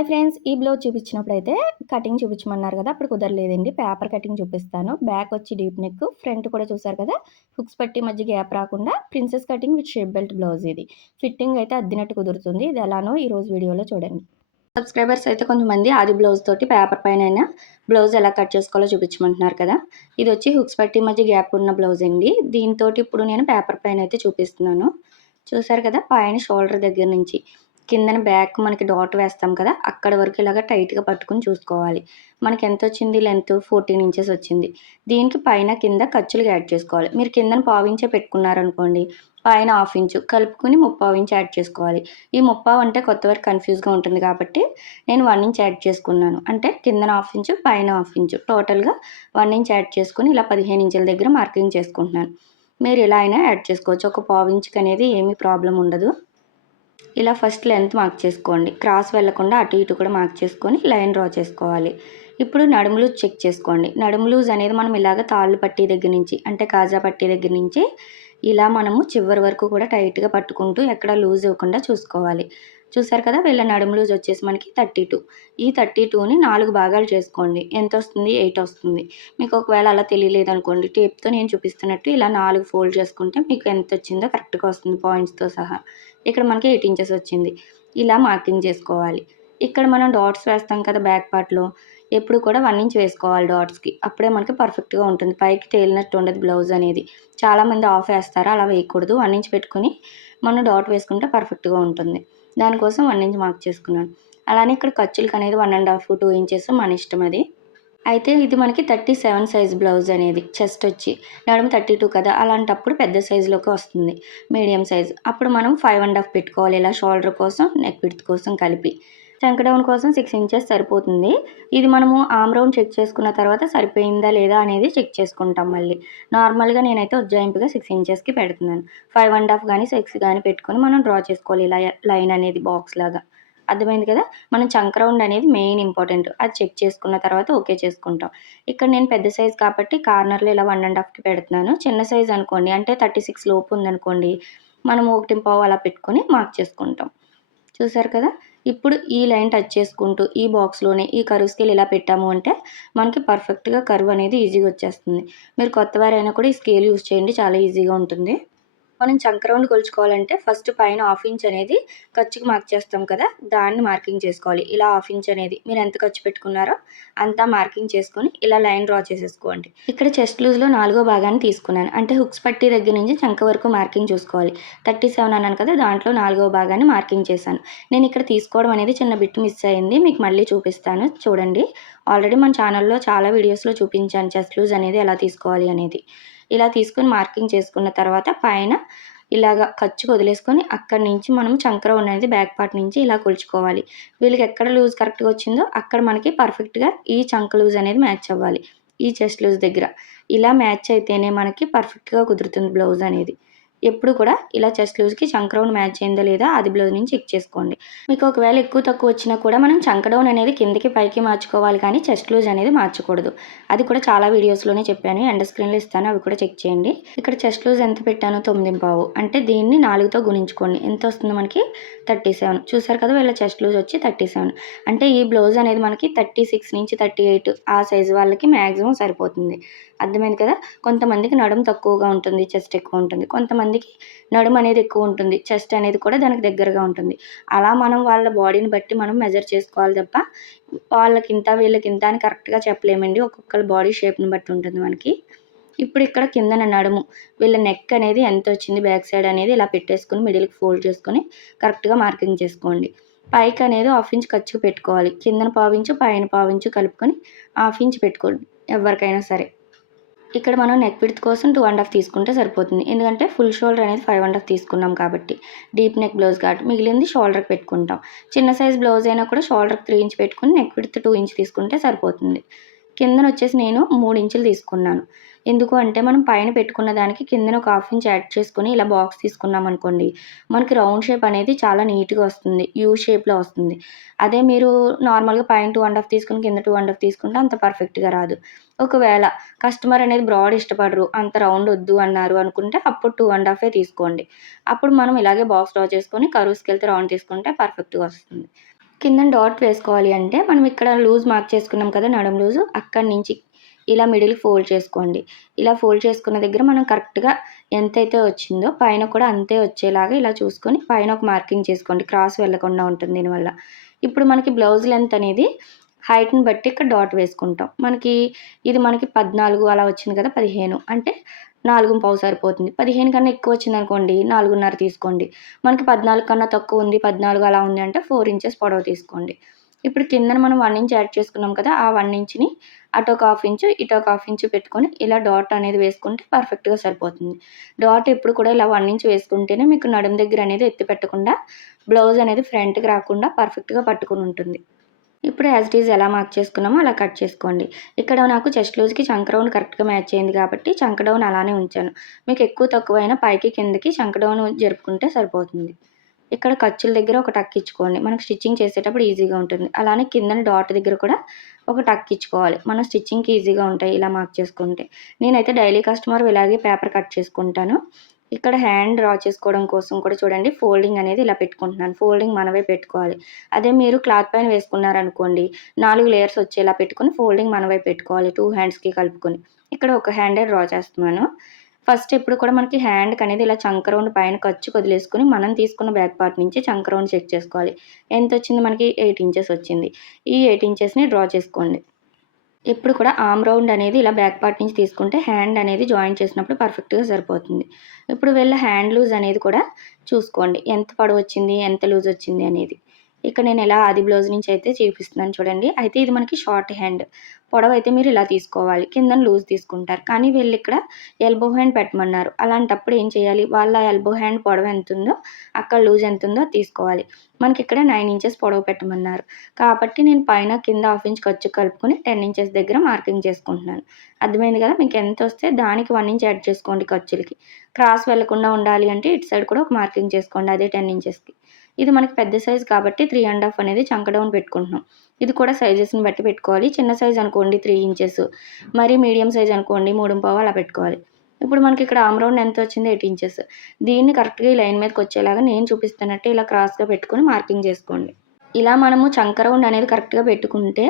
Hi friends ఈ blouse చూపించినప్పుడు అయితే కటింగ్ చూపించమన్నారు కదా అప్పుడు కుదరలేదండి. పేపర్ కటింగ్ చూపిస్తాను. బ్యాక్ వచ్చి డీప్ నెక్ ఫ్రంట్ కూడా చూసారు కదా హుక్స్ పట్టి మధ్య గ్యాప్ రాకుండా princess cutting with shape belt blouse ఇది. ఫిట్టింగ్ అయితే అద్దినట్టు కుదురుతుంది. ఇది ఎలానో ఈ రోజు వీడియోలో చూడండి. సబ్స్క్రైబర్స్ అయితే కొంతమంది ఆది బ్లౌజ్ తోటి పేపర్ పైన అయినా బ్లౌజ్ ఎలా కట్ చేసుకోవాలో చూపించమంటున్నారు కదా. ఇది వచ్చి హుక్స్ పట్టి మధ్య గ్యాప్ ఉన్న బ్లౌజ్ అండి. దీంతో ఇప్పుడు నేను పేపర్ పైన అయితే చూపిస్తున్నాను. చూసారు కదా పైన షోల్డర్ దగ్గర నుంచి. కిందన బ్యాక్ మనకి డాట్ వేస్తాం కదా అక్కడ వరకు ఇలాగ టైట్గా పట్టుకుని చూసుకోవాలి. మనకి ఎంత వచ్చింది? లెంత్ ఫోర్టీన్ ఇంచెస్ వచ్చింది. దీనికి పైన కింద ఖర్చులు యాడ్ చేసుకోవాలి. మీరు కిందన పావించే పెట్టుకున్నారనుకోండి పైన హాఫ్ ఇంచు కలుపుకుని ముప్పావు ఇంచు యాడ్ చేసుకోవాలి. ఈ ముప్పావు అంటే కొత్త వరకు కన్ఫ్యూజ్గా ఉంటుంది కాబట్టి నేను వన్ ఇంచ్ యాడ్ చేసుకున్నాను. అంటే కిందన హాఫ్ ఇంచు పైన హాఫ్ ఇంచు. టోటల్గా వన్ ఇంచ్ యాడ్ చేసుకుని ఇలా పదిహేను ఇంచుల దగ్గర మార్కింగ్ చేసుకుంటున్నాను. మీరు ఇలా అయినా యాడ్ చేసుకోవచ్చు. ఒక పావు ఇంచుకి అనేది ఏమీ ప్రాబ్లం ఉండదు. ఇలా ఫస్ట్ లెంత్ మార్క్ చేసుకోండి. క్రాస్ వెళ్ళకుండా అటు ఇటు కూడా మార్క్ చేసుకొని లైన్ డ్రా చేసుకోవాలి. ఇప్పుడు నడుము లూజ్ చెక్ చేసుకోండి. నడుము లూజ్ అనేది మనం ఇలాగ తాళ్ళు పట్టీ దగ్గర నుంచి అంటే కాజా పట్టీ దగ్గర నుంచి ఇలా మనము చివరి వరకు కూడా టైట్గా పట్టుకుంటూ ఎక్కడ లూజ్ ఇవ్వకుండా చూసుకోవాలి. చూసారు కదా వీళ్ళ నడుము లూజ్ వచ్చేసి మనకి థర్టీ టూ. ఈ థర్టీ టూని నాలుగు భాగాలు చేసుకోండి. ఎంత వస్తుంది? ఎయిట్ వస్తుంది. మీకు ఒకవేళ అలా తెలియలేదు అనుకోండి టేప్తో నేను చూపిస్తున్నట్టు ఇలా నాలుగు ఫోల్డ్ చేసుకుంటే మీకు ఎంత వచ్చిందో కరెక్ట్గా వస్తుంది పాయింట్స్తో సహా. ఇక్కడ మనకి ఎయిట్ ఇంచెస్ వచ్చింది. ఇలా మార్కింగ్ చేసుకోవాలి. ఇక్కడ మనం డాట్స్ వేస్తాం కదా బ్యాక్ పార్ట్లో ఎప్పుడు కూడా వన్ ఇంచ్ వేసుకోవాలి డాట్స్కి అప్పుడే మనకి పర్ఫెక్ట్గా ఉంటుంది. పైకి తేలినట్టు ఉండదు బ్లౌజ్ అనేది. చాలామంది ఆఫ్ వేస్తారు. అలా వేయకూడదు. వన్ ఇంచ్ పెట్టుకుని మనం డాట్ వేసుకుంటే పర్ఫెక్ట్గా ఉంటుంది. దానికోసం వన్ ఇంచ్ మార్క్ చేసుకున్నాను. అలానే ఇక్కడ ఖర్చులకు అనేది one and half two inches మన ఇష్టం అది. అయితే ఇది మనకి థర్టీ సెవెన్ సైజ్ బ్లౌజ్ అనేది చెస్ట్ వచ్చి. నడుము థర్టీ టూ కదా అలాంటప్పుడు పెద్ద సైజులోకి వస్తుంది మీడియం సైజ్. అప్పుడు మనం ఫైవ్ అండ్ హాఫ్ పెట్టుకోవాలి ఇలా షోల్డర్ కోసం నెక్ విడ్త్ కోసం కలిపి. చంక డౌన్ కోసం సిక్స్ ఇంచెస్ సరిపోతుంది. ఇది మనము ఆమ్ రౌండ్ చెక్ చేసుకున్న తర్వాత సరిపోయిందా లేదా అనేది చెక్ చేసుకుంటాం మళ్ళీ. నార్మల్గా నేనైతే ఉజ్జాయింపుగా సిక్స్ ఇంచెస్కి పెడుతున్నాను. ఫైవ్ అండ్ హాఫ్ కానీ సిక్స్ కానీ పెట్టుకొని మనం డ్రా చేసుకోవాలి ఇలా లైన్ అనేది బాక్స్ లాగా. అర్థమైంది కదా? మనం చంక్రౌండ్ అనేది మెయిన్ ఇంపార్టెంట్. అది చెక్ చేసుకున్న తర్వాత ఓకే చేసుకుంటాం. ఇక్కడ నేను పెద్ద సైజ్ కాబట్టి కార్నర్లో ఇలా వన్ అండ్ హాఫ్కి పెడుతున్నాను. చిన్న సైజ్ అనుకోండి అంటే థర్టీ సిక్స్ లోపు ఉందనుకోండి మనం ఒకటి పావు అలా పెట్టుకొని మార్క్ చేసుకుంటాం. చూసారు కదా? ఇప్పుడు ఈ లైన్ టచ్ చేసుకుంటూ ఈ బాక్స్లోనే ఈ కరువు స్కేల్ ఇలా పెట్టాము అంటే మనకి పర్ఫెక్ట్గా కరువు అనేది ఈజీగా వచ్చేస్తుంది. మీరు కొత్త వారైనా కూడా ఈ స్కేల్ యూజ్ చేయండి చాలా ఈజీగా ఉంటుంది. మనం చంక్రౌండ్ కొలుచుకోవాలంటే ఫస్ట్ పైన హాఫ్ ఇంచ్ అనేది ఖర్చుకి మార్క్ చేస్తాం కదా దాన్ని మార్కింగ్ చేసుకోవాలి. ఇలా హాఫ్ ఇంచ్ అనేది మీరు ఎంత ఖర్చు పెట్టుకున్నారో అంతా మార్కింగ్ చేసుకొని ఇలా లైన్ డ్రా చేసేసుకోండి. ఇక్కడ చెస్ట్ లూజ్లో నాలుగో భాగాన్ని తీసుకున్నాను. అంటే హుక్స్ పట్టి దగ్గర నుంచి చంక వరకు మార్కింగ్ చూసుకోవాలి. థర్టీ సెవెన్ అన్నాను కదా దాంట్లో నాలుగో భాగాన్ని మార్కింగ్ చేశాను. నేను ఇక్కడ తీసుకోవడం అనేది చిన్న బిట్ మిస్ అయింది మీకు మళ్ళీ చూపిస్తాను. చూడండి. ఆల్రెడీ మన ఛానల్లో చాలా వీడియోస్లో చూపించాను చెస్ట్ లూజ్ అనేది ఎలా తీసుకోవాలి అనేది. ఇలా తీసుకొని మార్కింగ్ చేసుకున్న తర్వాత పైన ఇలాగ ఖర్చు వదిలేసుకొని అక్కడి నుంచి మనం చంకర అనేది బ్యాక్ పార్ట్ నుంచి ఇలా కొలుచుకోవాలి. వీళ్ళకి ఎక్కడ లూజ్ కరెక్ట్గా వచ్చిందో అక్కడ మనకి పర్ఫెక్ట్గా ఈ చంక లూజ్ అనేది మ్యాచ్ అవ్వాలి. ఈ చెస్ట్ లూజ్ దగ్గర. ఇలా మ్యాచ్ అయితేనే మనకి పర్ఫెక్ట్గా కుదురుతుంది బ్లౌజ్ అనేది. ఎప్పుడు కూడా ఇలా చెస్ట్ లూజ్కి చంక్ రౌండ్ మ్యాచ్ అయిందో లేదా అది బ్లౌజ్ నుంచి చెక్ చేసుకోండి. మీకు ఒకవేళ ఎక్కువ తక్కువ వచ్చినా కూడా మనం చంక డౌన్ అనేది కిందకి పైకి మార్చుకోవాలి కానీ చెస్ట్ లూజ్ అనేది మార్చకూడదు. అది కూడా చాలా వీడియోస్లోనే చెప్పాను. ఎండ స్క్రీన్లో ఇస్తాను. అవి కూడా చెక్ చేయండి. ఇక్కడ చెస్ట్ లూజ్ ఎంత పెట్టాను తొమ్మిది పావు. అంటే దీన్ని నాలుగుతో గుణించుకోండి. ఎంత వస్తుంది మనకి? Thirty seven. చూసారు కదా వీళ్ళ చెస్ట్ లూజ్ వచ్చి థర్టీ సెవెన్. అంటే ఈ బ్లౌజ్ అనేది మనకి థర్టీ సిక్స్ నుంచి థర్టీ ఎయిట్ ఆ సైజు వాళ్ళకి మ్యాక్సిమం సరిపోతుంది. అర్థమైంది కదా? కొంతమందికి నడుము తక్కువగా ఉంటుంది చెస్ట్ ఎక్కువ ఉంటుంది. కొంతమందికి నడుము అనేది ఎక్కువ ఉంటుంది చెస్ట్ అనేది కూడా దానికి దగ్గరగా ఉంటుంది. అలా మనం వాళ్ళ బాడీని బట్టి మనం మెజర్ చేసుకోవాలి తప్ప వాళ్ళకింత వీళ్ళకింత అని కరెక్ట్గా చెప్పలేమండి. ఒక్కొక్కరి బాడీ షేప్ని బట్టి ఉంటుంది మనకి. ఇప్పుడు ఇక్కడ కిందన నడుము వీళ్ళ నెక్ అనేది ఎంత వచ్చింది బ్యాక్ సైడ్ అనేది ఇలా పెట్టేసుకుని మిడిల్కి ఫోల్డ్ చేసుకొని కరెక్ట్గా మార్కింగ్ చేసుకోండి. పైకి అనేది హాఫ్ ఇంచ్ ఖర్చు పెట్టుకోవాలి. కిందన పావించు పైన పావించు కలుపుకొని హాఫ్ ఇంచ్ పెట్టుకోండి ఎవరికైనా సరే. ఇక్కడ మనం నెక్ విడ్త్ కోసం టూ అండ్ హాఫ్ తీసుకుంటే సరిపోతుంది. ఎందుకంటే ఫుల్ షోల్డర్ అనేది ఫైవ్ అండ్ హాఫ్ తీసుకున్నాం కాబట్టి. డీప్ నెక్ బ్లౌజ్ కాబట్టి మిగిలింది షోల్డర్కి పెట్టుకుంటాం. చిన్న సైజ్ బ్లౌజ్ అయినా కూడా షోల్డర్కి త్రీ ఇంచ్ పెట్టుకుని నెక్ విడ్త్ టూ ఇంచ్ తీసుకుంటే సరిపోతుంది. కిందన వచ్చేసి నేను మూడు ఇంచులు తీసుకున్నాను. ఎందుకు అంటే మనం పైన పెట్టుకున్న దానికి కిందన ఒక హాఫ్ ఇంచ్ యాడ్ చేసుకుని ఇలా బాక్స్ తీసుకున్నాం అనుకోండి మనకి రౌండ్ షేప్ అనేది చాలా నీట్గా వస్తుంది యూ షేప్లో వస్తుంది. అదే మీరు నార్మల్గా పైన టూ అండ్ హాఫ్ తీసుకుని కింద టూ అండ్ హాఫ్ తీసుకుంటే అంత పర్ఫెక్ట్గా రాదు. ఒకవేళ కస్టమర్ అనేది బ్రాడ్ ఇష్టపడరు అంత రౌండ్ వద్దు అన్నారు అనుకుంటే అప్పుడు టూ అండ్ హాఫే తీసుకోండి. అప్పుడు మనం ఇలాగే బాక్స్ డ్రా చేసుకొని కరువుస్కి వెళ్తే రౌండ్ తీసుకుంటే పర్ఫెక్ట్గా వస్తుంది. కింద డాట్ వేసుకోవాలి అంటే మనం ఇక్కడ లూజ్ మార్క్ చేసుకున్నాం కదా నడుం లూజు అక్కడి నుంచి ఇలా మిడిల్ ఫోల్డ్ చేసుకోండి. ఇలా ఫోల్డ్ చేసుకున్న దగ్గర మనం కరెక్ట్గా ఎంతైతే వచ్చిందో పైన కూడా అంతే వచ్చేలాగా ఇలా చూసుకొని పైన ఒక మార్కింగ్ చేసుకోండి. క్రాస్ వెళ్ళకుండా ఉంటుంది దీనివల్ల. ఇప్పుడు మనకి బ్లౌజ్ లెంత్ అనేది హైట్ని బట్టి ఇక్కడ డాట్ వేసుకుంటాం. మనకి ఇది మనకి పద్నాలుగు అలా వచ్చింది కదా పదిహేను. అంటే నాలుగు పావు సరిపోతుంది. పదిహేను కన్నా ఎక్కువ వచ్చింది అనుకోండి నాలుగున్నర తీసుకోండి. మనకి పద్నాలుగు కన్నా తక్కువ ఉంది పద్నాలుగు అలా ఉంది అంటే ఫోర్ ఇంచెస్ పొడవు తీసుకోండి. ఇప్పుడు కిందన మనం వన్ ఇంచ్ యాడ్ చేసుకున్నాం కదా ఆ వన్ ఇంచ్ని అటు ఒక హాఫ్ ఇంచు ఇటు ఒక హాఫ్ ఇంచు పెట్టుకొని ఇలా డాట్ అనేది వేసుకుంటే పర్ఫెక్ట్గా సరిపోతుంది. డాట్ ఎప్పుడు కూడా ఇలా వన్ ఇంచ్ వేసుకుంటేనే మీకు నడుము దగ్గర అనేది ఎత్తి పెట్టకుండా బ్లౌజ్ అనేది ఫ్రంట్కి రాకుండా పర్ఫెక్ట్గా పట్టుకుని ఉంటుంది. ఇప్పుడు యాజ్ ఇట్ ఈజ్ ఎలా మార్క్ చేసుకున్నామో అలా కట్ చేసుకోండి. ఇక్కడ నాకు చెస్ట్ లూజ్కి చంక డౌన్ కరెక్ట్గా మ్యాచ్ అయింది కాబట్టి చంక డౌన్ అలానే ఉంచాను. మీకు ఎక్కువ తక్కువైనా పైకి కిందకి చంక డౌన్ జరుపుకుంటే సరిపోతుంది. ఇక్కడ ఖర్చుల దగ్గర ఒక టక్ ఇచ్చుకోండి మనకు స్టిచ్చింగ్ చేసేటప్పుడు ఈజీగా ఉంటుంది. అలానే కింద డాట్ దగ్గర కూడా ఒక టక్ ఇచ్చుకోవాలి. మనం స్టిచ్చింగ్కి ఈజీగా ఉంటాయి ఇలా మార్క్ చేసుకుంటే. నేనైతే డైలీ కస్టమర్ ఇలాగే పేపర్ కట్ చేసుకుంటాను. ఇక్కడ హ్యాండ్ డ్రా చేసుకోవడం కోసం కూడా చూడండి ఫోల్డింగ్ అనేది ఇలా పెట్టుకుంటున్నాను. ఫోల్డింగ్ మనమే పెట్టుకోవాలి. అదే మీరు క్లాత్ పైన వేసుకున్నారనుకోండి నాలుగు లేయర్స్ వచ్చేలా పెట్టుకొని ఫోల్డింగ్ మనమే పెట్టుకోవాలి. టూ హ్యాండ్స్కి కలుపుకొని. ఇక్కడ ఒక హ్యాండే డ్రా చేస్తున్నాను. ఫస్ట్ ఎప్పుడు కూడా మనకి హ్యాండ్కి అనేది ఇలా చంక రౌండ్ పైన ఖర్చు వదిలేసుకుని మనం తీసుకున్న బ్యాక్ పార్ట్ నుంచి చంక రౌండ్ చెక్ చేసుకోవాలి. ఎంత వచ్చింది? మనకి ఎయిట్ ఇంచెస్ వచ్చింది. ఈ ఎయిట్ ఇంచెస్ని డ్రా చేసుకోండి. ఇప్పుడు కూడా ఆమ్ రౌండ్ అనేది ఇలా బ్యాక్ పార్ట్ నుంచి తీసుకుంటే హ్యాండ్ అనేది జాయిన్ చేసినప్పుడు పర్ఫెక్ట్గా సరిపోతుంది. ఇప్పుడు వెళ్ళే హ్యాండ్ లూజ్ అనేది కూడా చూసుకోండి. ఎంత పడవ వచ్చింది? ఎంత లూజ్ వచ్చింది అనేది. ఇక్కడ నేను ఎలా ఆది బ్లౌజ్ నుంచి అయితే చూపిస్తున్నాను చూడండి. అయితే ఇది మనకి షార్ట్ హ్యాండ్ పొడవు అయితే మీరు ఇలా తీసుకోవాలి. కింద లూజ్ తీసుకుంటారు. కానీ వీళ్ళు ఇక్కడ ఎల్బో హ్యాండ్ పెట్టమన్నారు. అలాంటప్పుడు ఏం చేయాలి? వాళ్ళ ఎల్బో హ్యాండ్ పొడవు ఎంత ఉందో అక్కడ లూజ్ ఎంత ఉందో తీసుకోవాలి. మనకి ఇక్కడ నైన్ ఇంచెస్ పొడవు పెట్టమన్నారు. కాబట్టి నేను పైన కింద హాఫ్ ఇంచ్ ఖర్చు కలుపుకొని టెన్ ఇంచెస్ దగ్గర మార్కింగ్ చేసుకుంటున్నాను. అర్థమైంది కదా? మీకు ఎంత వస్తే దానికి వన్ ఇంచ్ యాడ్ చేసుకోండి ఖర్చులకి. క్రాస్ వెళ్ళకుండా ఉండాలి అంటే ఇటు సైడ్ కూడా ఒక మార్కింగ్ చేసుకోండి. అదే టెన్ ఇంచెస్కి ఇది మనకి పెద్ద సైజ్ కాబట్టి త్రీ అండ్ హాఫ్ అనేది చంక డౌన్ పెట్టుకుంటున్నాం. ఇది కూడా సైజెస్ని బట్టి పెట్టుకోవాలి. చిన్న సైజ్ అనుకోండి త్రీ ఇంచెస్ మరి మీడియం సైజ్ అనుకోండి మూడు పావు అలా పెట్టుకోవాలి. ఇప్పుడు మనకి ఇక్కడ ఆమ్ రౌండ్ ఎంత వచ్చింది? ఎయిట్ ఇంచెస్ దీన్ని కరెక్ట్గా ఈ లైన్ మీదకి వచ్చేలాగా నేను చూపిస్తున్నట్టు ఇలా క్రాస్గా పెట్టుకొని మార్కింగ్ చేసుకోండి. ఇలా మనము చంక రౌండ్ అనేది కరెక్ట్గా పెట్టుకుంటే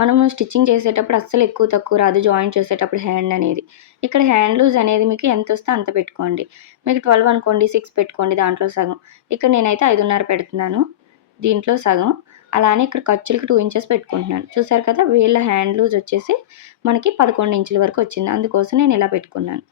మనము స్టిచ్చింగ్ చేసేటప్పుడు అస్సలు ఎక్కువ తక్కువ రాదు. జాయిన్ చేసేటప్పుడు హ్యాండ్ అనేది. ఇక్కడ హ్యాండ్ లూజ్ అనేది మీకు ఎంత వస్తే అంత పెట్టుకోండి. మీకు ట్వెల్వ్ అనుకోండి సిక్స్ పెట్టుకోండి దాంట్లో సగం. ఇక్కడ నేనైతే ఐదున్నర పెడుతున్నాను దీంట్లో సగం. అలానే ఇక్కడ ఖర్చులకి టూ ఇంచెస్ పెట్టుకుంటున్నాను. చూసారు కదా వీళ్ళ హ్యాండ్ లూజ్ వచ్చేసి మనకి పదకొండు ఇంచుల వరకు వచ్చింది. అందుకోసం నేను ఇలా పెట్టుకున్నాను.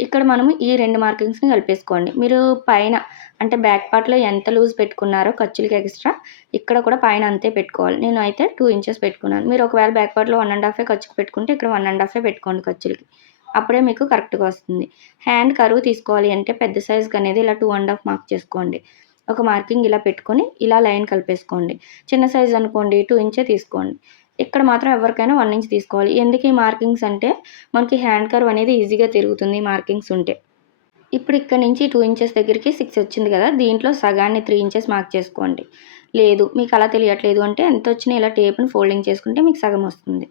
ఇక్కడ మనము ఈ రెండు మార్కింగ్స్ని కలిపేసుకోండి. మీరు పైన అంటే బ్యాక్ పార్ట్లో ఎంత లూజ్ పెట్టుకున్నారో ఖర్చులకి ఎక్స్ట్రా ఇక్కడ కూడా పైన అంతే పెట్టుకోవాలి. నేను అయితే టూ ఇంచెస్ పెట్టుకున్నాను. మీరు ఒకవేళ బ్యాక్ పార్ట్లో వన్ అండ్ హాఫే ఖర్చుకు పెట్టుకుంటే ఇక్కడ వన్ అండ్ హాఫే పెట్టుకోండి ఖర్చులకి. అప్పుడే మీకు కరెక్ట్గా వస్తుంది. హ్యాండ్ కరువు తీసుకోవాలి అంటే పెద్ద సైజ్కి అనేది ఇలా టూ అండ్ హాఫ్ మార్క్ చేసుకోండి. ఒక మార్కింగ్ ఇలా పెట్టుకొని ఇలా లైన్ కలిపేసుకోండి. చిన్న సైజ్ అనుకోండి టూ ఇంచే తీసుకోండి. ఇక్కడ మాత్రం ఎవరికైనా వన్ ఇంచ్ తీసుకోవాలి. ఎందుకు ఈ మార్కింగ్స్ అంటే మనకి హ్యాండ్ కర్వ్ అనేది ఈజీగా తిరుగుతుంది మార్కింగ్స్ ఉంటే. ఇప్పుడు ఇక్కడ నుంచి టూ ఇంచెస్ దగ్గరికి సిక్స్ వచ్చింది కదా దీంట్లో సగాన్ని త్రీ ఇంచెస్ మార్క్ చేసుకోండి. లేదు మీకు అలా తెలియట్లేదు అంటే ఎంత వచ్చినా ఇలా టేప్ని ఫోల్డింగ్ చేసుకుంటే మీకు సగం వస్తుంది.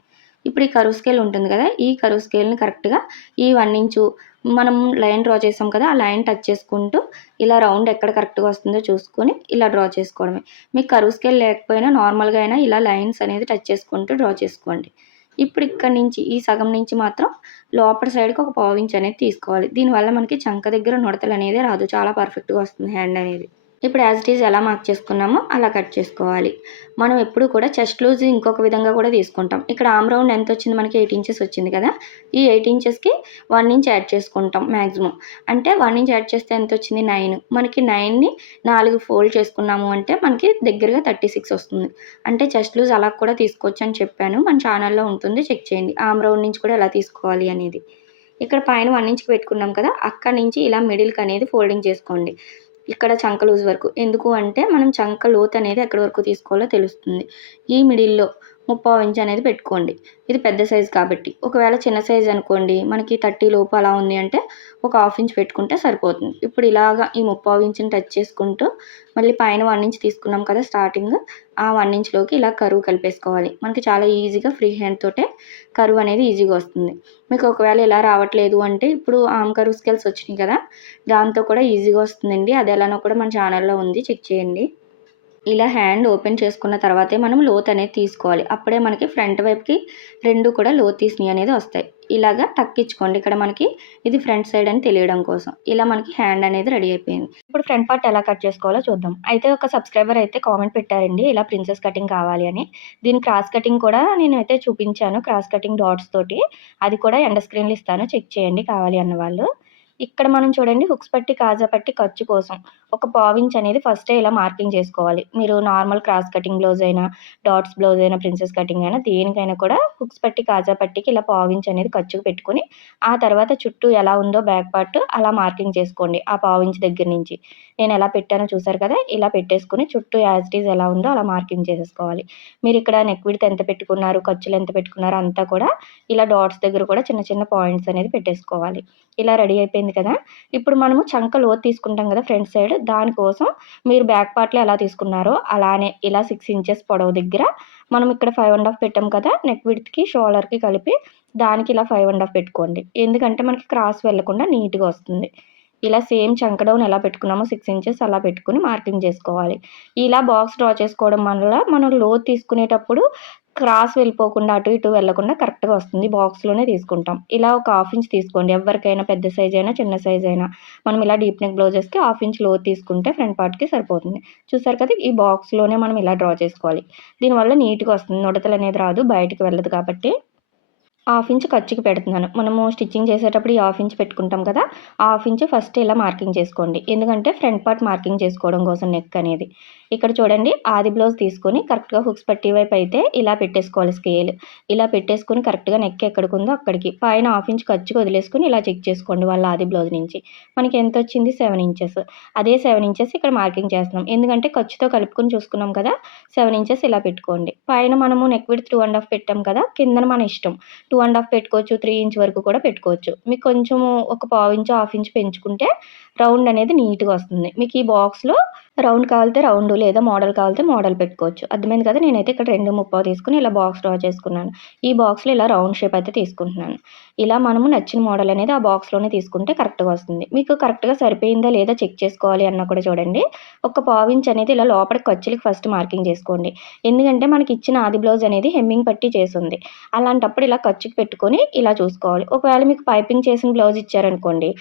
ఇప్పుడు ఈ కరువు స్కేల్ ఉంటుంది కదా ఈ కరువు స్కేల్ని కరెక్ట్గా ఈ వన్ ఇంచు మనం లైన్ డ్రా చేసాం కదా ఆ లైన్ టచ్ చేసుకుంటూ ఇలా రౌండ్ ఎక్కడ కరెక్ట్గా వస్తుందో చూసుకొని ఇలా డ్రా చేసుకోవడమే. మీకు కరువు స్కేల్ లేకపోయినా నార్మల్గా అయినా ఇలా లైన్స్ అనేది టచ్ చేసుకుంటూ డ్రా చేసుకోండి. ఇప్పుడు ఇక్కడ నుంచి ఈ సగం నుంచి మాత్రం లోపల సైడ్కి ఒక పావు ఇంచ్ అనేది తీసుకోవాలి. దీనివల్ల మనకి చంక దగ్గర నుడతలు అనేది రాదు. చాలా పర్ఫెక్ట్గా వస్తుంది హ్యాండ్ అనేది. ఇప్పుడు యాజ్ ఇట్ ఈజ్ ఎలా మార్క్ చేసుకున్నామో అలా కట్ చేసుకోవాలి. మనం ఎప్పుడు కూడా చెస్ట్ లూజ్ ఇంకొక విధంగా కూడా తీసుకుంటాం. ఇక్కడ ఆమ్ రౌండ్ ఎంత వచ్చింది? మనకి ఎయిట్ ఇంచెస్ వచ్చింది కదా? ఈ ఎయిట్ ఇంచెస్కి వన్ ఇంచ్ యాడ్ చేసుకుంటాం మ్యాక్సిమం అంటే వన్ ఇంచ్ యాడ్ చేస్తే ఎంత వచ్చింది? నైన్ మనకి నైన్ని నాలుగు ఫోల్డ్ చేసుకున్నాము అంటే మనకి దగ్గరగా థర్టీ సిక్స్ వస్తుంది. అంటే చెస్ట్ లూజ్ అలా కూడా తీసుకోవచ్చు అని చెప్పాను. మన ఛానల్లో ఉంటుంది. చెక్ చేయండి. ఆమ్ రౌండ్ నుంచి కూడా ఎలా తీసుకోవాలి అనేది. ఇక్కడ పైన వన్ ఇంచ్కి పెట్టుకున్నాం కదా? అక్కడ నుంచి ఇలా మిడిల్కి అనేది ఫోల్డింగ్ చేసుకోండి. ఇక్కడ చంక లూజ్ వరకు. ఎందుకు అంటే మనం చంక లోత్ అనేది ఎక్కడి వరకు తీసుకోవాలో తెలుస్తుంది. ఈ మిడిల్లో ముప్పై ఇంచ్ అనేది పెట్టుకోండి. ఇది పెద్ద సైజు కాబట్టి. ఒకవేళ చిన్న సైజు అనుకోండి మనకి థర్టీ లోపు అలా ఉంది అంటే ఒక హాఫ్ ఇంచ్ పెట్టుకుంటే సరిపోతుంది. ఇప్పుడు ఇలాగా ఈ ముప్పావు ఇంచుని టచ్ చేసుకుంటూ మళ్ళీ పైన వన్ ఇంచ్ తీసుకున్నాం కదా స్టార్టింగ్ ఆ వన్ ఇంచ్లోకి ఇలా కరువు కలిపేసుకోవాలి. మనకి చాలా ఈజీగా ఫ్రీ హ్యాండ్ తోటే కరువు అనేది ఈజీగా వస్తుంది. మీకు ఒకవేళ ఇలా రావట్లేదు అంటే ఇప్పుడు ఆమ్ కరువు స్కేల్స్ వచ్చినాయి కదా దాంతో కూడా ఈజీగా వస్తుందండి. అది ఎలానో కూడా మన ఛానల్లో ఉంది. చెక్ చేయండి. ఇలా హ్యాండ్ ఓపెన్ చేసుకున్న తర్వాతే మనం లోత్ అనేది తీసుకోవాలి. అప్పుడే మనకి ఫ్రంట్ వైపుకి రెండు కూడా లోత్ తీసినవి అనేది వస్తాయి. ఇలాగా తక్కించుకోండి ఇక్కడ మనకి ఇది ఫ్రంట్ సైడ్ అని తెలియడం కోసం. ఇలా మనకి హ్యాండ్ అనేది రెడీ అయిపోయింది. ఇప్పుడు ఫ్రంట్ పార్ట్ ఎలా కట్ చేసుకోవాలో చూద్దాం. అయితే ఒక సబ్స్క్రైబర్ అయితే కామెంట్ పెట్టారండి ఇలా ప్రిన్సెస్ కటింగ్ కావాలి అని. దీని క్రాస్ కటింగ్ కూడా నేను అయితే చూపించాను క్రాస్ కటింగ్ డాట్స్ తోటి. అది కూడా ఎండ స్క్రీన్లు ఇస్తాను. చెక్ చేయండి కావాలి అన్న వాళ్ళు. ఇక్కడ మనం చూడండి హుక్స్ పట్టి కాజా పట్టి ఖర్చు కోసం. ఒక పావించ్ అనేది ఫస్టే ఇలా మార్కింగ్ చేసుకోవాలి. మీరు నార్మల్ క్రాస్ కటింగ్ బ్లౌజ్ అయినా డాట్స్ బ్లౌజ్ అయినా ప్రిన్సెస్ కటింగ్ అయినా దేనికైనా కూడా హుక్స్ పట్టి కాజా పట్టికి ఇలా పావించ్ అనేది ఖర్చుకు పెట్టుకుని ఆ తర్వాత చుట్టూ ఎలా ఉందో బ్యాక్ పార్ట్ అలా మార్కింగ్ చేసుకోండి ఆ పావించ్ దగ్గర నుంచి. నేను ఎలా పెట్టానో చూసారు కదా ఇలా పెట్టేసుకుని చుట్టూ యాజ్ ఇట్ ఈజ్ ఎలా ఉందో అలా మార్కింగ్ చేసేసుకోవాలి. మీరు ఇక్కడ నెక్ విడత ఎంత పెట్టుకున్నారు ఖర్చులు ఎంత పెట్టుకున్నారు అంతా కూడా ఇలా డాట్స్ దగ్గర కూడా చిన్న చిన్న పాయింట్స్ అనేది పెట్టేసుకోవాలి. ఇలా రెడీ అయిపోయింది కదా. ఇప్పుడు మనము చంక లోతు తీసుకుంటాం కదా ఫ్రంట్ సైడ్. దానికోసం మీరు బ్యాక్ పార్ట్లో ఎలా తీసుకున్నారో అలానే ఇలా సిక్స్ ఇంచెస్ పొడవు దగ్గర మనం ఇక్కడ ఫైవ్ అండ్ హాఫ్ పెట్టాం కదా నెక్ విడ్త్కి షోల్డర్కి కలిపి దానికి ఇలా ఫైవ్ అండ్ హాఫ్ పెట్టుకోండి. ఎందుకంటే మనకి క్రాస్ వెళ్ళకుండా నీట్గా వస్తుంది. ఇలా సేమ్ చంక డౌన్ ఎలా పెట్టుకున్నామో సిక్స్ ఇంచెస్ అలా పెట్టుకుని మార్కింగ్ చేసుకోవాలి. ఇలా బాక్స్ డ్రా చేసుకోవడం వల్ల మనం లో తీసుకునేటప్పుడు క్రాస్ వెళ్ళిపోకుండా అటు ఇటు వెళ్ళకుండా కరెక్ట్గా వస్తుంది. బాక్స్లోనే తీసుకుంటాం. ఇలా ఒక హాఫ్ ఇంచ్ తీసుకోండి. ఎవరికైనా పెద్ద సైజ్ అయినా చిన్న సైజ్ అయినా. మనం ఇలా డీప్ నెక్ బ్లౌజెస్కి హాఫ్ ఇంచ్లో తీసుకుంటే ఫ్రంట్ పార్ట్కి సరిపోతుంది. చూసారు కదా ఈ బాక్స్లోనే మనం ఇలా డ్రా చేసుకోవాలి. దీనివల్ల నీట్గా వస్తుంది. నుడతలు అనేది రాదు. బయటికి వెళ్ళదు కాబట్టి హాఫ్ ఇంచ్ ఖర్చుకి పెడుతున్నాను. మనము స్టిచ్చింగ్ చేసేటప్పుడు ఈ హాఫ్ ఇంచ్ పెట్టుకుంటాం కదా హాఫ్ ఇంచ్ ఫస్ట్ ఇలా మార్కింగ్ చేసుకోండి. ఎందుకంటే ఫ్రంట్ పార్ట్ మార్కింగ్ చేసుకోవడం కోసం నెక్ అనేది. ఇక్కడ చూడండి ఆది బ్లౌజ్ తీసుకొని కరెక్ట్గా హుక్స్ పట్టి వైపు అయితే ఇలా పెట్టేసుకోవాలి స్కేల్. ఇలా పెట్టేసుకొని కరెక్ట్గా నెక్ ఎక్కడికి ఉందో అక్కడికి. పైన హాఫ్ ఇంచ్ ఖర్చుకు వదిలేసుకొని ఇలా చెక్ చేసుకోండి వాళ్ళ ఆది బ్లౌజ్ నుంచి. మనకి ఎంత వచ్చింది? Seven inches. అదే సెవెన్ ఇంచెస్ ఇక్కడ మార్కింగ్ చేస్తున్నాం. ఎందుకంటే ఖర్చుతో కలుపుకొని చూసుకున్నాం కదా సెవెన్ ఇంచెస్ ఇలా పెట్టుకోండి. పైన మనము neck width two and half పెట్టాం కదా కిందన మన ఇష్టం. టూ అండ్ హాఫ్ పెట్టుకోవచ్చు త్రీ ఇంచ్ వరకు కూడా పెట్టుకోవచ్చు. మీకు కొంచెము ఒక పావు ఇంచ్ హాఫ్ ఇంచ్ పెంచుకుంటే రౌండ్ అనేది నీట్గా వస్తుంది. మీకు ఈ బాక్స్లో రౌండ్ కావాలితే రౌండ్ లేదా మోడల్ కావాలితే మోడల్ పెట్టుకోవచ్చు. అర్థమైంది కదా? నేనైతే ఇక్కడ రెండు ముప్పావు తీసుకుని ఇలా బాక్స్ డ్రా చేసుకున్నాను. ఈ బాక్స్లో ఇలా రౌండ్ షేప్ అయితే తీసుకుంటున్నాను. ఇలా మనము నచ్చిన మోడల్ అనేది ఆ బాక్స్లోనే తీసుకుంటే కరెక్ట్గా వస్తుంది. మీకు కరెక్ట్గా సరిపోయిందా లేదా చెక్ చేసుకోవాలి అన్న కూడా చూడండి. ఒక పావించ్ అనేది ఇలా లోపల ఖర్చులకి ఫస్ట్ మార్కింగ్ చేసుకోండి. ఎందుకంటే మనకి ఇచ్చిన ఆది బ్లౌజ్ అనేది హెమ్మింగ్ పట్టి చేసింది అలాంటప్పుడు ఇలా ఖర్చుకి పెట్టుకొని ఇలా చూసుకోవాలి. ఒకవేళ మీకు పైపింగ్ చేసిన బ్లౌజ్ ఇచ్చారనుకోండి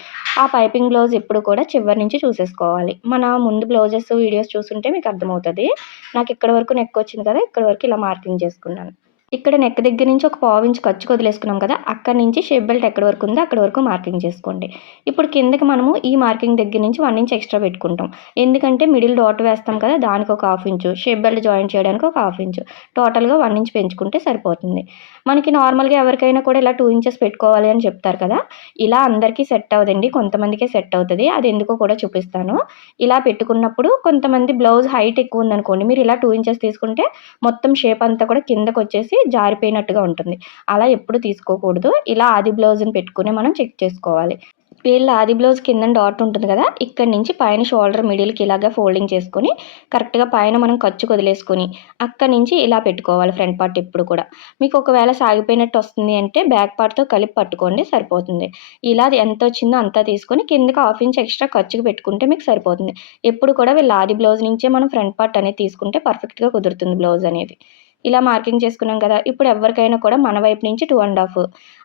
ఆ పైపింగ్ బ్లౌజ్ ఎప్పుడు కూడా చివరి నుంచి చూసేసుకోవాలి. మన ముందు బ్లౌజెస్ వీడియోస్ చూస్తుంటే మీకు అర్థమవుతుంది. నాకు ఇక్కడ వరకు నెక్ వచ్చింది కదా ఇక్కడ వరకు ఇలా మార్కింగ్ చేసుకున్నాను. ఇక్కడ నెక్ దగ్గర నుంచి ఒక పావు ఇంచు ఖర్చు వదిలేసుకున్నాం కదా అక్కడ నుంచి షేప్ బెల్ట్ ఎక్కడ వరకు ఉందో అక్కడ వరకు మార్కింగ్ చేసుకోండి. ఇప్పుడు కిందకి మనము ఈ మార్కింగ్ దగ్గర నుంచి వన్ ఇంచ్ ఎక్స్ట్రా పెట్టుకుంటాం. ఎందుకంటే మిడిల్ డాట్ వేస్తాం కదా దానికి ఒక half inch shape belt join చేయడానికి ఒక హాఫ్ ఇంచు టోటల్గా వన్ ఇంచ్ పెంచుకుంటే సరిపోతుంది. మనకి నార్మల్గా ఎవరికైనా కూడా ఇలా టూ ఇంచెస్ పెట్టుకోవాలి అని చెప్తారు కదా ఇలా అందరికీ సెట్ అవ్వదండి కొంతమందికే సెట్ అవుతుంది అది ఎందుకో కూడా చూపిస్తాను. ఇలా పెట్టుకున్నప్పుడు కొంతమంది బ్లౌజ్ హైట్ ఎక్కువ ఉందనుకోండి మీరు ఇలా టూ ఇంచెస్ తీసుకుంటే మొత్తం షేప్ అంతా కూడా కిందకు వచ్చేసి జారిపోయినట్టుగా ఉంటుంది. అలా ఎప్పుడు తీసుకోకూడదు. ఇలా ఆది బ్లౌజ్ని పెట్టుకుని మనం చెక్ చేసుకోవాలి. వీళ్ళ ఆది బ్లౌజ్ కింద డాట్ ఉంటుంది కదా ఇక్కడ నుంచి పైన షోల్డర్ మిడిల్కి ఇలాగా ఫోల్డింగ్ చేసుకొని కరెక్ట్గా పైన మనం ఖర్చు వదిలేసుకొని అక్కడ నుంచి ఇలా పెట్టుకోవాలి ఫ్రంట్ పార్ట్ ఎప్పుడు కూడా. మీకు ఒకవేళ సాగిపోయినట్టు వస్తుంది అంటే బ్యాక్ పార్ట్తో కలిపి పట్టుకోండి సరిపోతుంది. ఇలా ఎంత వచ్చిందో అంతా తీసుకొని కిందకి హాఫ్ ఇంచ్ ఎక్స్ట్రా ఖర్చుకి పెట్టుకుంటే మీకు సరిపోతుంది. ఎప్పుడు కూడా వీళ్ళ ఆది బ్లౌజ్ నుంచే మనం ఫ్రంట్ పార్ట్ అనేది తీసుకుంటే పర్ఫెక్ట్గా కుదురుతుంది బ్లౌజ్ అనేది. ఇలా మార్కింగ్ చేసుకున్నాం కదా ఇప్పుడు ఎవరికైనా కూడా మన వైపు నుంచి టూ అండ్ హాఫ్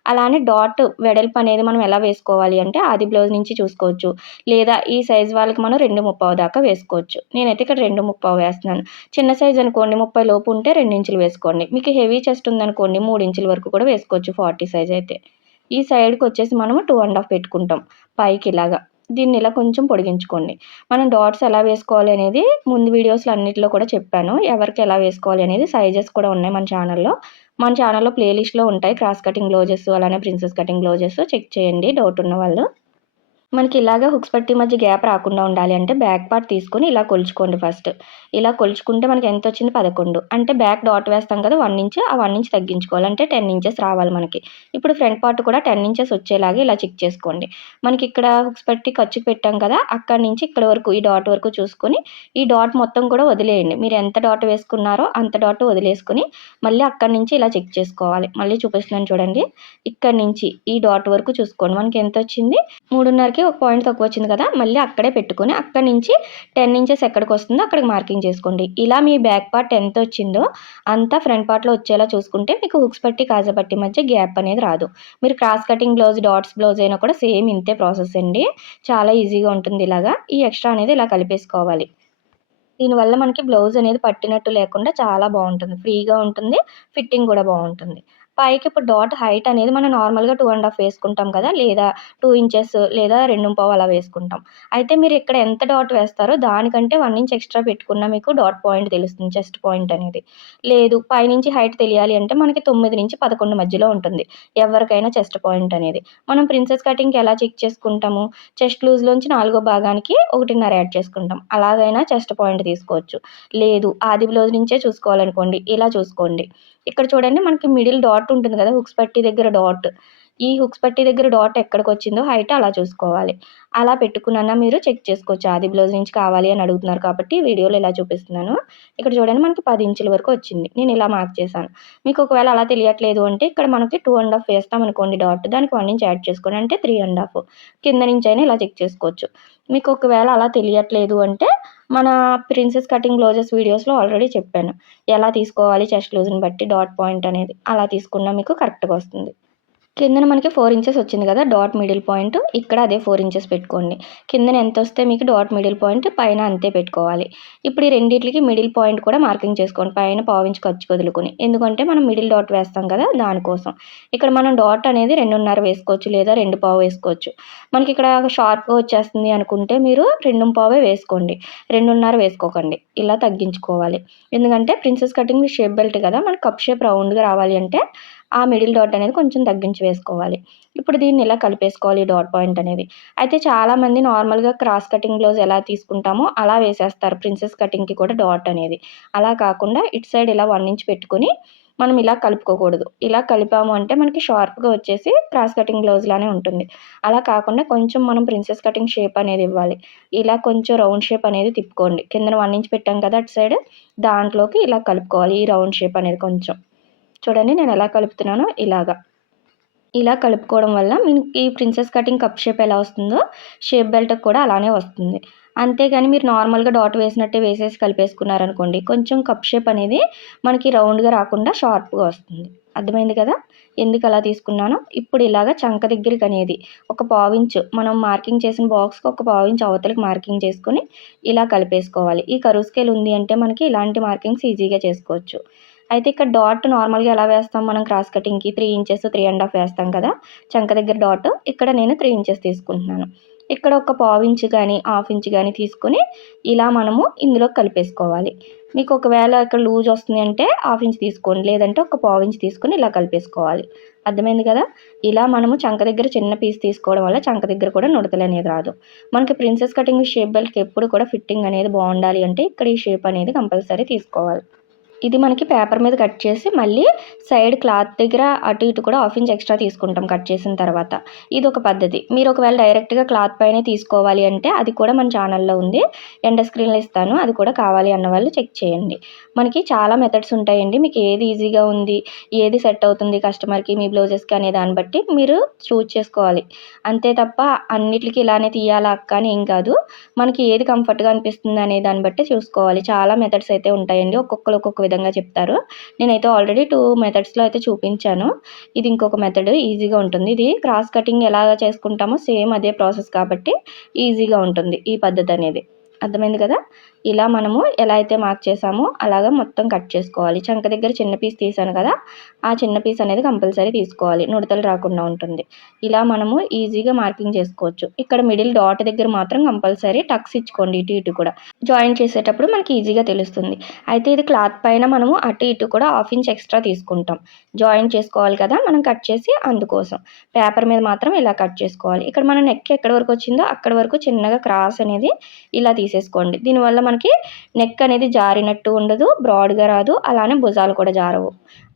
అలానే డాట్ వెడల్పు అనేది మనం ఎలా వేసుకోవాలి అంటే ఆది బ్లౌజ్ నుంచి చూసుకోవచ్చు. లేదా ఈ సైజ్ వాళ్ళకి మనం రెండు ముప్పావు దాకా వేసుకోవచ్చు. నేనైతే ఇక్కడ రెండు ముప్పావు వేస్తున్నాను. చిన్న సైజ్ అనుకోండి ముప్పై లోపు ఉంటే రెండు ఇంచులు వేసుకోండి. మీకు హెవీ చెస్ట్ ఉందనుకోండి మూడు ఇంచుల వరకు కూడా వేసుకోవచ్చు ఫార్టీ సైజ్ అయితే. ఈ సైడ్కి వచ్చేసి మనము టూ అండ్ హాఫ్ పెట్టుకుంటాం పైకి ఇలాగా. దీన్ని ఇలా కొంచెం పొడిగించుకోండి. మనం డాట్స్ ఎలా వేసుకోవాలి అనేది ముందు వీడియోస్లో అన్నింటిలో కూడా చెప్పాను. ఎవరికి ఎలా వేసుకోవాలి అనేది సైజెస్ కూడా ఉన్నాయి మన ఛానల్లో. మన ఛానల్లో ప్లేలిస్ట్లో ఉంటాయి. క్రాస్ కటింగ్ బ్లౌజెస్ అలానే ప్రిన్సెస్ కటింగ్ బ్లౌజెస్ చెక్ చేయండి. డౌట్ ఉన్న వాళ్ళు. మనకి ఇలాగ హుక్స్ పట్టి మధ్య గ్యాప్ రాకుండా ఉండాలి. అంటే బ్యాక్ పార్ట్ తీసుకొని ఇలా కొలుచుకోండి ఫస్ట్. ఇలా కొలుచుకుంటే మనకి ఎంత వచ్చింది? పదకొండు. అంటే బ్యాక్ డాట్ వేస్తాం కదా వన్ ఇంచ్ ఆ వన్ ఇంచ్ తగ్గించుకోవాలి. అంటే టెన్ ఇంచెస్ రావాలి మనకి. ఇప్పుడు ఫ్రంట్ పార్ట్ కూడా టెన్ ఇంచెస్ వచ్చేలాగా ఇలా చెక్ చేసుకోండి. మనకి ఇక్కడ హుక్స్ పట్టి ఖర్చు పెట్టాం కదా అక్కడి నుంచి ఇక్కడ వరకు ఈ డాట్ వరకు చూసుకొని ఈ డాట్ మొత్తం కూడా వదిలేయండి. మీరు ఎంత డాట్ వేసుకున్నారో అంత డాట్ వదిలేసుకుని మళ్ళీ అక్కడి నుంచి ఇలా చెక్ చేసుకోవాలి. మళ్ళీ చూపిస్తున్నాను చూడండి. ఇక్కడ నుంచి ఈ డాట్ వరకు చూసుకోండి. మనకి ఎంత వచ్చింది? మూడున్నరకి ఒక పాయింట్ తక్కువ వచ్చింది కదా మళ్ళీ అక్కడే పెట్టుకొని అక్కడి నుంచి టెన్ ఇంచెస్ ఎక్కడికి వస్తుందో అక్కడికి మార్కింగ్ చేసుకోండి. ఇలా మీ బ్యాక్ పార్ట్ ఎంత వచ్చిందో అంతా ఫ్రంట్ పార్ట్లో వచ్చేలా చూసుకుంటే మీకు హుక్స్ పట్టి కాజా పట్టి మధ్య గ్యాప్ అనేది రాదు. మీరు cross cutting blouse dots blouse అయినా కూడా సేమ్ ఇంతే ప్రాసెస్ అండి. చాలా ఈజీగా ఉంటుంది ఇలాగా. ఈ ఎక్స్ట్రా అనేది ఇలా కలిపేసుకోవాలి. దీనివల్ల మనకి బ్లౌజ్ అనేది పట్టినట్టు లేకుండా చాలా బాగుంటుంది. ఫ్రీగా ఉంటుంది. ఫిట్టింగ్ కూడా బాగుంటుంది. పైకి ఇప్పుడు డాట్ హైట్ అనేది మనం నార్మల్గా టూ అండ్ హాఫ్ వేసుకుంటాం కదా లేదా టూ ఇంచెస్ లేదా రెండు పావు అలా వేసుకుంటాం. అయితే మీరు ఇక్కడ ఎంత డాట్ వేస్తారో దానికంటే వన్ ఇంచ్ ఎక్స్ట్రా పెట్టుకున్న మీకు డాట్ పాయింట్ తెలుస్తుంది చెస్ట్ పాయింట్ అనేది. లేదు పైనుంచి హైట్ తెలియాలి అంటే మనకి తొమ్మిది నుంచి పదకొండు మధ్యలో ఉంటుంది ఎవరికైనా చెస్ట్ పాయింట్ అనేది. మనం ప్రిన్సెస్ కటింగ్కి ఎలా చెక్ చేసుకుంటాము? చెస్ట్ లూజ్లోంచి నాలుగో భాగానికి ఒకటిన్నర యాడ్ చేసుకుంటాం. అలాగైనా చెస్ట్ పాయింట్ తీసుకోవచ్చు. లేదు ఆది బ్లౌజ్ నుంచే చూసుకోవాలనుకోండి ఇలా చూసుకోండి. ఇక్కడ చూడండి మనకి మిడిల్ డాట్ ఉంటుంది కదా హుక్స్ పట్టి దగ్గర డాట్ ఈ హుక్స్ పట్టి దగ్గర డాట్ ఎక్కడికి వచ్చిందో హైట్ అలా చూసుకోవాలి. అలా పెట్టుకున్నా మీరు చెక్ చేసుకోవచ్చు. ఆది బ్లౌజ్ నుంచి కావాలి అని అడుగుతున్నారు కాబట్టి వీడియోలో ఇలా చూపిస్తున్నాను. ఇక్కడ చూడండి మనకి పది ఇంచుల వరకు వచ్చింది. నేను ఇలా మార్క్ చేశాను. మీకు ఒకవేళ అలా తెలియట్లేదు అంటే ఇక్కడ మనకి టూ అండ్ హాఫ్ వేస్తాం అనుకోండి డాట్ దానికి వన్ ఇంచ్ యాడ్ చేసుకోండి అంటే త్రీ అండ్ హాఫ్ కింద నుంచి అయినా ఇలా చెక్ చేసుకోవచ్చు. మీకు ఒకవేళ అలా తెలియట్లేదు అంటే మన ప్రిన్సెస్ కటింగ్ బ్లౌజెస్ వీడియోస్లో ఆల్రెడీ చెప్పాను. ఎలా తీసుకోవాలి చెస్ట్ లూజ్ని బట్టి డాట్ పాయింట్ అనేది. అలా తీసుకున్నా మీకు కరెక్ట్గా వస్తుంది. కిందన మనకి ఫోర్ ఇంచెస్ వచ్చింది కదా డాట్ మిడిల్ పాయింట్ ఇక్కడ అదే ఫోర్ ఇంచెస్ పెట్టుకోండి. కిందన ఎంత వస్తే మీకు డాట్ మిడిల్ పాయింట్ పైన అంతే పెట్టుకోవాలి. ఇప్పుడు ఈ రెండింటికి మిడిల్ పాయింట్ కూడా మార్కింగ్ చేసుకోండి. పైన పావించి ఖర్చు వదులుకొని. ఎందుకంటే మనం మిడిల్ డాట్ వేస్తాం కదా దానికోసం ఇక్కడ మనం డాట్ అనేది రెండున్నర వేసుకోవచ్చు లేదా రెండు పావు వేసుకోవచ్చు. మనకి ఇక్కడ షార్ప్గా వచ్చేస్తుంది అనుకుంటే మీరు రెండు పావే వేసుకోండి. రెండున్నర వేసుకోకండి. ఇలా తగ్గించుకోవాలి. ఎందుకంటే ప్రిన్సెస్ కటింగ్ షేప్ బెల్ట్ కదా. మనకి కప్ షేప్ రౌండ్గా రావాలి అంటే ఆ మిడిల్ డాట్ అనేది కొంచెం తగ్గించి వేసుకోవాలి. ఇప్పుడు దీన్ని ఇలా కలిపేసుకోవాలి డాట్ పాయింట్ అనేది. అయితే చాలామంది నార్మల్గా క్రాస్ కటింగ్ బ్లౌజ్ ఎలా తీసుకుంటామో అలా వేసేస్తారు. ప్రిన్సెస్ కటింగ్కి కూడా డాట్ అనేది. అలా కాకుండా ఇటు సైడ్ ఇలా వన్ ఇంచ్ పెట్టుకుని మనం ఇలా కలుపుకోకూడదు. ఇలా కలిపాము అంటే మనకి షార్ప్గా వచ్చేసి క్రాస్ కటింగ్ బ్లౌజ్ లానే ఉంటుంది. అలా కాకుండా కొంచెం మనం ప్రిన్సెస్ కటింగ్ షేప్ అనేది ఇవ్వాలి. ఇలా కొంచెం రౌండ్ షేప్ అనేది తిప్పుకోండి. కింద వన్ ఇంచ్ పెట్టాం కదా అటు సైడ్ దాంట్లోకి ఇలా కలుపుకోవాలి ఈ రౌండ్ షేప్ అనేది కొంచెం. చూడండి నేను ఎలా కలుపుతున్నానో ఇలాగా. ఇలా కలుపుకోవడం వల్ల మీకు ఈ ప్రిన్సెస్ కటింగ్ కప్ షేప్ ఎలా వస్తుందో షేప్ బెల్ట్ కూడా అలానే వస్తుంది. అంతేగాని మీరు నార్మల్గా డాట్ వేసినట్టే వేసేసి కలిపేసుకున్నారనుకోండి కొంచెం కప్ షేప్ అనేది మనకి రౌండ్గా రాకుండా షార్ప్గా వస్తుంది. అర్థమైంది కదా? ఎందుకు అలా తీసుకున్నానో? ఇప్పుడు ఇలాగ చంక దగ్గరికి అనేది ఒక పావించు మనం మార్కింగ్ చేసిన బాక్స్కి ఒక పావించు అవతలకి మార్కింగ్ చేసుకొని ఇలా కలిపేసుకోవాలి. ఈ కరువు స్కేల్ ఉంది అంటే మనకి ఇలాంటి మార్కింగ్స్ ఈజీగా చేసుకోవచ్చు. అయితే ఇక్కడ డాట్ నార్మల్గా ఎలా వేస్తాం? మనం cross కటింగ్కి three inches three and half వేస్తాం కదా? చంక దగ్గర డాట్ ఇక్కడ నేను త్రీ ఇంచెస్ తీసుకుంటున్నాను. ఇక్కడ ఒక పావు ఇంచు కానీ హాఫ్ ఇంచ్ కానీ తీసుకొని ఇలా మనము ఇందులో కలిపేసుకోవాలి. మీకు ఒకవేళ ఇక్కడ లూజ్ వస్తుంది అంటే హాఫ్ ఇంచ్ తీసుకోండి. లేదంటే ఒక పావు ఇంచ్ తీసుకొని ఇలా కలిపేసుకోవాలి. అర్థమైంది కదా? ఇలా మనము చంక దగ్గర చిన్న పీస్ తీసుకోవడం వల్ల చంక దగ్గర కూడా నుడతలు అనేది రాదు. మనకి ప్రిన్సెస్ కటింగ్ షేప్ బెల్ట్కి ఎప్పుడు కూడా ఫిట్టింగ్ అనేది బాగుండాలి అంటే ఇక్కడ ఈ షేప్ అనేది కంపల్సరీ తీసుకోవాలి. ఇది మనకి పేపర్ మీద కట్ చేసి మళ్ళీ సైడ్ క్లాత్ దగ్గర అటు ఇటు కూడా హాఫ్ ఇంచ్ ఎక్స్ట్రా తీసుకుంటాం కట్ చేసిన తర్వాత. ఇది ఒక పద్ధతి. మీరు ఒకవేళ డైరెక్ట్గా క్లాత్ పైనే తీసుకోవాలి అంటే అది కూడా మన ఛానల్లో ఉంది. ఎండ స్క్రీన్లో ఇస్తాను. అది కూడా కావాలి అన్న వాళ్ళు చెక్ చేయండి. మనకి చాలా మెథడ్స్ ఉంటాయండి. మీకు ఏది ఈజీగా ఉంది ఏది సెట్ అవుతుంది కస్టమర్కి మీ బ్లౌజెస్కి అనే దాన్ని బట్టి మీరు చూజ్ చేసుకోవాలి. అంతే తప్ప అన్నిటికీ ఇలానే తీయాలా అక్క అని ఏం కాదు. మనకి ఏది కంఫర్ట్గా అనిపిస్తుంది అనే దాన్ని బట్టి చూసుకోవాలి. చాలా మెథడ్స్ అయితే ఉంటాయండి. ఒక్కొక్కరు ఒక్కొక్క విధంగా చెప్తారు. నేనైతే ఆల్రెడీ టూ మెథడ్స్లో అయితే చూపించాను. ఇది ఇంకొక మెథడ్ ఈజీగా ఉంటుంది. ఇది క్రాస్ కటింగ్ ఎలాగ చేసుకుంటామో సేమ్ అదే ప్రాసెస్ కాబట్టి ఈజీగా ఉంటుంది ఈ పద్ధతి అనేది. అర్థమైంది కదా? ఇలా మనము ఎలా అయితే మార్క్ చేసామో అలాగా మొత్తం కట్ చేసుకోవాలి. చంక దగ్గర చిన్న పీస్ తీసాను కదా ఆ చిన్న పీస్ అనేది కంపల్సరీ తీసుకోవాలి. నుడతలు రాకుండా ఉంటుంది. ఇలా మనము ఈజీగా మార్కింగ్ చేసుకోవచ్చు. ఇక్కడ మిడిల్ డాట్ దగ్గర మాత్రం కంపల్సరీ టక్స్ ఇచ్చుకోండి ఇటు ఇటు కూడా. జాయిన్ చేసేటప్పుడు మనకి ఈజీగా తెలుస్తుంది. అయితే ఇది క్లాత్ పైన మనము అటు ఇటు కూడా హాఫ్ ఇంచ్ ఎక్స్ట్రా తీసుకుంటాం. జాయిన్ చేసుకోవాలి కదా మనం కట్ చేసి అందుకోసం. పేపర్ మీద మాత్రం ఇలా కట్ చేసుకోవాలి. ఇక్కడ మన నెక్ ఎక్కడి వరకు వచ్చిందో అక్కడ వరకు చిన్నగా క్రాస్ అనేది ఇలా తీసేసుకోండి. దీనివల్ల మనకి నెక్ అనేది జారినట్టు ఉండదు బ్రాడ్గా రాదు అలానే భుజాలు కూడా జారవు.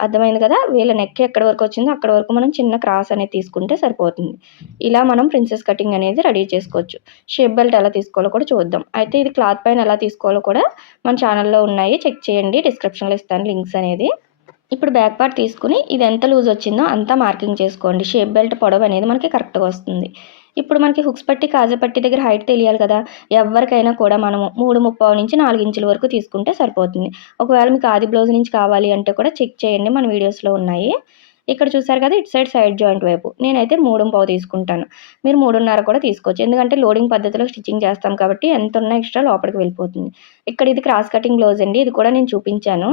అర్థమైంది కదా? వీళ్ళ నెక్ ఎక్కడి వరకు వచ్చిందో అక్కడ వరకు మనం చిన్న క్రాస్ అనేది తీసుకుంటే సరిపోతుంది. ఇలా మనం ప్రిన్సెస్ కటింగ్ అనేది రెడీ చేసుకోవచ్చు. షేప్ బెల్ట్ ఎలా తీసుకోవాలో కూడా చూద్దాం. అయితే ఇది క్లాత్ పైన ఎలా తీసుకోవాలో కూడా మన ఛానల్లో ఉన్నాయి. చెక్ చేయండి. డిస్క్రిప్షన్లో ఇస్తాను లింక్స్ అనేది. ఇప్పుడు బ్యాక్ పార్ట్ తీసుకుని ఇది ఎంత లూజ్ వచ్చిందో అంతా మార్కింగ్ చేసుకోండి. షేప్ బెల్ట్ పొడవు అనేది మనకి కరెక్ట్గా వస్తుంది. ఇప్పుడు మనకి హుక్స్ పట్టి కాజా పట్టి దగ్గర హైట్ తెలియాలి కదా. ఎవరికైనా కూడా మనము మూడు ముప్పావు నుంచి నాలుగు ఇంచుల వరకు తీసుకుంటే సరిపోతుంది. ఒకవేళ మీకు ఆది బ్లౌజ్ నుంచి కావాలి అంటే కూడా చెక్ చేయండి. మన వీడియోస్లో ఉన్నాయి. ఇక్కడ చూసారు కదా ఇటు సైడ్ సైడ్ జాయింట్ వైపు. నేనైతే మూడు పావు తీసుకుంటాను. మీరు మూడున్నర కూడా తీసుకోవచ్చు. ఎందుకంటే లోడింగ్ పద్ధతిలో స్టిచ్చింగ్ చేస్తాం కాబట్టి ఎంత ఉన్నా ఎక్స్ట్రా లోపలికి వెళ్ళిపోతుంది. ఇక్కడ ఇది క్రాస్ కటింగ్ బ్లౌజ్ అండి. ఇది కూడా నేను చూపించాను.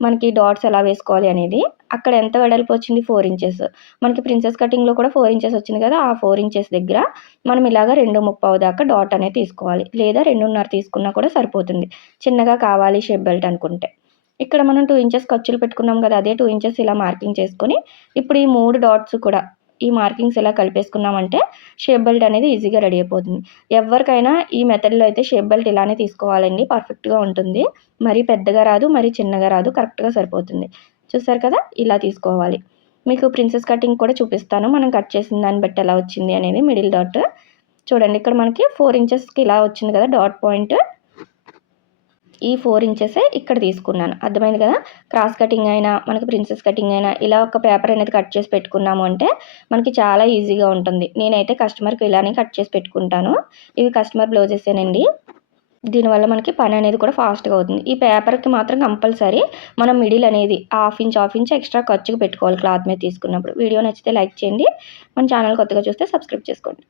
మనకి డాట్స్ ఎలా వేసుకోవాలి అనేది. అక్కడ ఎంత వెడల్పు వచ్చింది? Four inches. మనకి ప్రిన్సెస్ కటింగ్లో కూడా ఫోర్ ఇంచెస్ వచ్చింది కదా ఆ ఫోర్ ఇంచెస్ దగ్గర మనం ఇలాగ రెండు ముప్పావు దాకా డాట్ అనేది తీసుకోవాలి. లేదా రెండున్నర తీసుకున్నా కూడా సరిపోతుంది. చిన్నగా కావాలి షేప్ బెల్ట్ అనుకుంటే. ఇక్కడ మనం టూ ఇంచెస్ ఖర్చులు పెట్టుకున్నాం కదా అదే టూ ఇంచెస్ ఇలా మార్కింగ్ చేసుకొని ఇప్పుడు ఈ మూడు డాట్స్ కూడా ఈ మార్కింగ్స్ ఎలా కలిపేసుకున్నామంటే షేప్ బెల్ట్ అనేది ఈజీగా రెడీ అయిపోతుంది. ఎవరికైనా ఈ మెథడ్లో అయితే షేప్ బెల్ట్ ఇలానే తీసుకోవాలండి. పర్ఫెక్ట్గా ఉంటుంది. మరీ పెద్దగా రాదు మరీ చిన్నగా రాదు కరెక్ట్గా సరిపోతుంది. చూసారు కదా? ఇలా తీసుకోవాలి. మీకు ప్రిన్సెస్ కటింగ్ కూడా చూపిస్తాను. మనం కట్ చేసిన దాన్ని బట్టి ఎలా వచ్చింది అనేది మిడిల్ డాట్. చూడండి ఇక్కడ మనకి ఫోర్ ఇంచెస్కి ఇలా వచ్చింది కదా డాట్ పాయింట్. ఈ ఫోర్ ఇంచెసే ఇక్కడ తీసుకున్నాను. అర్థమైంది కదా? క్రాస్ కటింగ్ అయినా మనకి ప్రిన్సెస్ కటింగ్ అయినా ఇలా ఒక పేపర్ అనేది కట్ చేసి పెట్టుకున్నాము అంటే మనకి చాలా ఈజీగా ఉంటుంది. నేనైతే కస్టమర్కి ఇలానే కట్ చేసి పెట్టుకుంటాను. ఇవి కస్టమర్ బ్లౌజెసేనండి. దీనివల్ల మనకి పని అనేది కూడా ఫాస్ట్గా అవుతుంది. ఈ పేపర్కి మాత్రం కంపల్సరీ మనం మిడిల్ అనేది half inch half inch extra ఖర్చుకు పెట్టుకోవాలి క్లాత్ మీద తీసుకున్నప్పుడు. వీడియో నచ్చితే లైక్ చేయండి. మన ఛానల్ కొత్తగా చూస్తే సబ్స్క్రైబ్ చేసుకోండి.